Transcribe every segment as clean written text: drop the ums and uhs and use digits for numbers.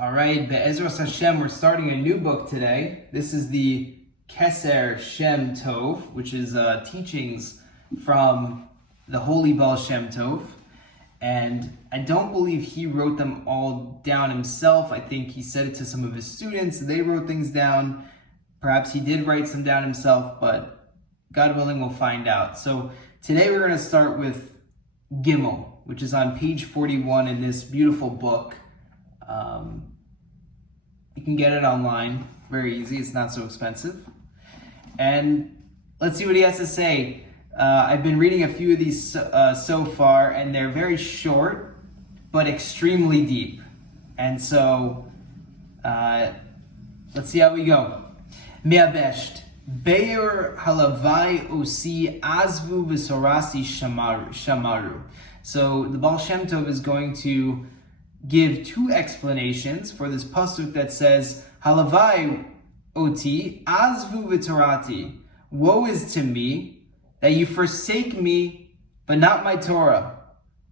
All right, Be'ezras Hashem, we're starting a new book today. This is the Keser Shem Tov, which is teachings from the holy Baal Shem Tov. And I don't believe he wrote them all down himself. I think he said it to some of his students. They wrote things down. Perhaps he did write some down himself, but God willing, we'll find out. So today we're going to start with Gimel, which is on page 41 in this beautiful book. You can get it online, very easy, it's not so expensive. And let's see what he has to say. I've been reading a few of these so far, and they're very short, but extremely deep. And so, let's see how we go. Me'abesht, Be'er halavai osi azvu v'sorasi shamaru. So the Baal Shem Tov is going to give two explanations for this pasuk that says, Halavai oti azvu v'torati. Woe is to me that you forsake me, but not my Torah.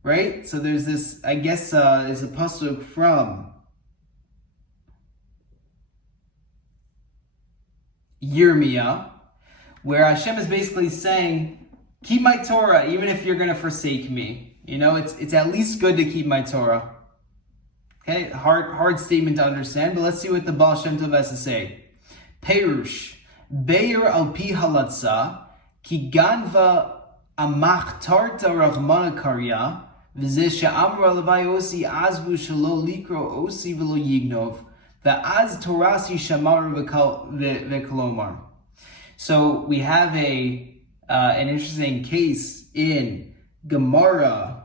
Right? So there's this, I guess, is a pasuk from Yirmiyah, where Hashem is basically saying, keep my Torah, even if you're going to forsake me. You know, it's at least good to keep my Torah. Okay, hard statement to understand, but let's see what the Baal Shem Tov has to say. Perush, Beir al pi halatza, ki ganva amachtarta rachmana karya, v'zeh she'amra levai osi azvu shelo likro osi v'lo yignov, v'az torasi shamaru v'kolomar. So we have an interesting case in Gemara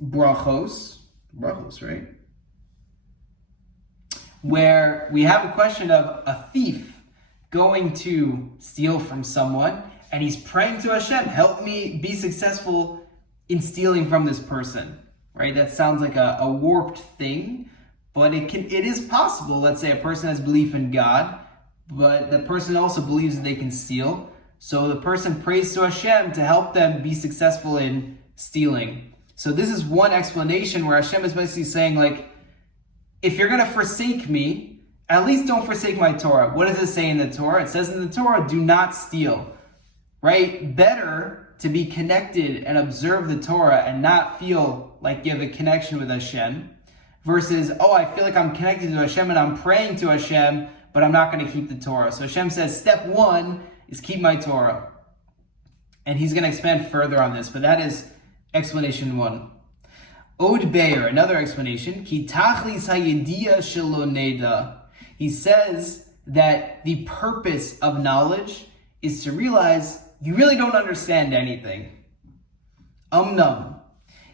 Brachos, right? Where we have a question of a thief going to steal from someone, and he's praying to Hashem, help me be successful in stealing from this person, right? That sounds like a warped thing, but it is possible. Let's say a person has belief in God, but the person also believes that they can steal. So the person prays to Hashem to help them be successful in stealing. So this is one explanation where Hashem is basically saying, like, if you're going to forsake me, at least don't forsake my Torah. What does it say in the Torah? It says in the Torah, do not steal, right? Better to be connected and observe the Torah and not feel like you have a connection with Hashem versus, oh, I feel like I'm connected to Hashem and I'm praying to Hashem, but I'm not going to keep the Torah. So Hashem says, step one is keep my Torah. And he's going to expand further on this, but that is explanation one. Od Beir, another explanation. Ki tachlis hayediya shelo neda. He says that the purpose of knowledge is to realize you really don't understand anything. Amnam.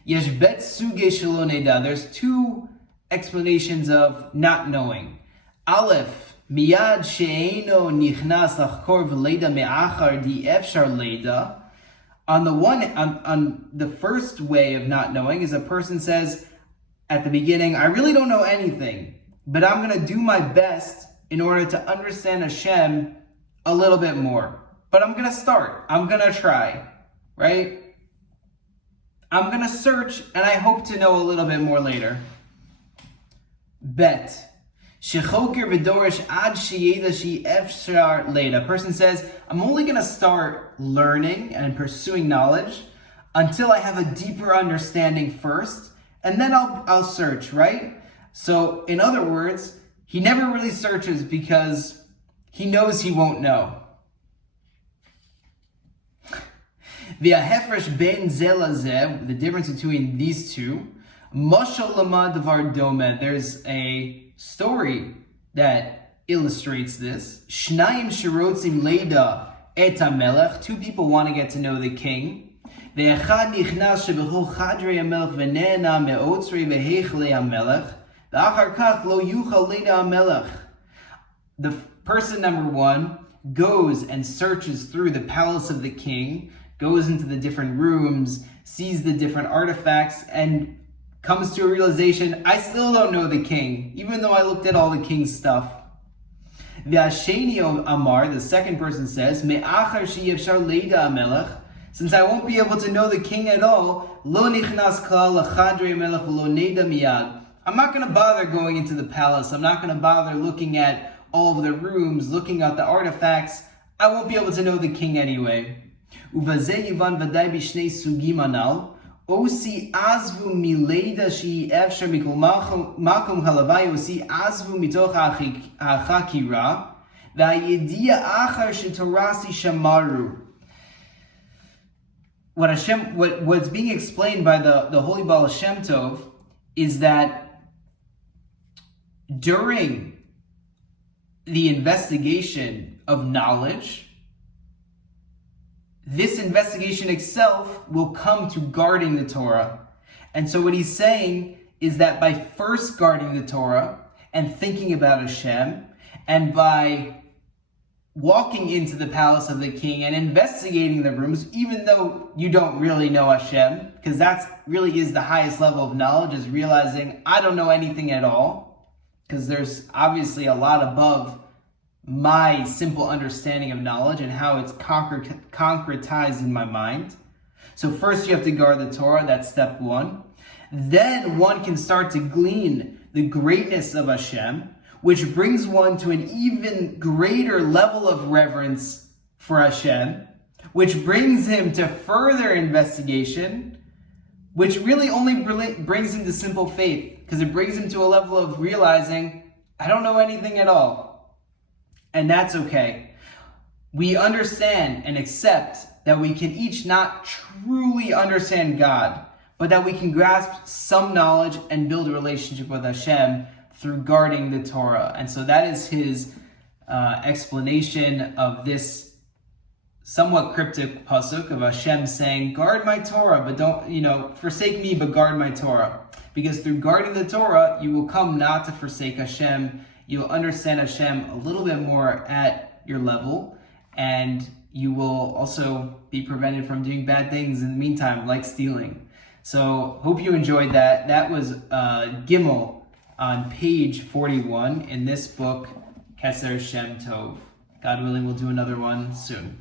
Yesh bet suge shelo neda. There's two explanations of not knowing. Aleph. Miyad she'eno nichnas lachkor v'leda me'achar di efshar leda. On the first way of not knowing is a person says at the beginning, I really don't know anything, but I'm going to do my best in order to understand Hashem a little bit more. But I'm going to start. I'm going to try, right? I'm going to search, and I hope to know a little bit more later. Bet. Shechoker v'dorish ad sheyeda she efshar leda. A person says, I'm only going to start learning and pursuing knowledge until I have a deeper understanding first, and then I'll search, right? So, in other words, he never really searches because he knows he won't know. V'ahefresh ben zelazeh, the difference between these two, mashal lama devar dome. There's a story that illustrates this. Shnayim shirotzim leida et hamelech. Two people want to get to know the king. Ve'echad nichnas shebechol chadrei hamelech v'ne'ena me'otzrei v'hechlei hamelech v'achar kach lo yuchal leida hamelech. The person number one goes and searches through the palace of the king, goes into the different rooms, sees the different artifacts, and comes to a realization, I still don't know the king, even though I looked at all the king's stuff. V'asheni amar, the second person says, Me'achar she'yefshar leida hamelech, since I won't be able to know the king at all, lo nichnas klal lachadrei hamelech v'lo neida miyad. I'm not going to bother going into the palace. I'm not going to bother looking at all of the rooms, looking at the artifacts. I won't be able to know the king anyway. Uvazeh yivan v'dai b'shnei sugim anal. Osi azvu mileda shi efshar mikol makom halavai osi azvu mitoch hachakira v'ayediya achar shetorasi shamaru. What's being explained by the holy Baal Shem Tov is that during the investigation of knowledge, this investigation itself will come to guarding the Torah. And so what he's saying is that by first guarding the Torah and thinking about Hashem, and by walking into the palace of the king and investigating the rooms, even though you don't really know Hashem, because that really is the highest level of knowledge, is realizing I don't know anything at all, because there's obviously a lot above my simple understanding of knowledge and how it's concretized in my mind. So first you have to guard the Torah, that's step one. Then one can start to glean the greatness of Hashem, which brings one to an even greater level of reverence for Hashem, which brings him to further investigation, which really only brings him to simple faith, because it brings him to a level of realizing, I don't know anything at all. And that's okay. We understand and accept that we can each not truly understand God, but that we can grasp some knowledge and build a relationship with Hashem through guarding the Torah. And so that is his explanation of this somewhat cryptic pasuk of Hashem saying, guard my Torah, but don't, forsake me, but guard my Torah. Because through guarding the Torah, you will come not to forsake Hashem. You'll understand Hashem a little bit more at your level, and you will also be prevented from doing bad things in the meantime, like stealing. So, hope you enjoyed that. That was Gimel on page 41 in this book, Keser Shem Tov. God willing, we'll do another one soon.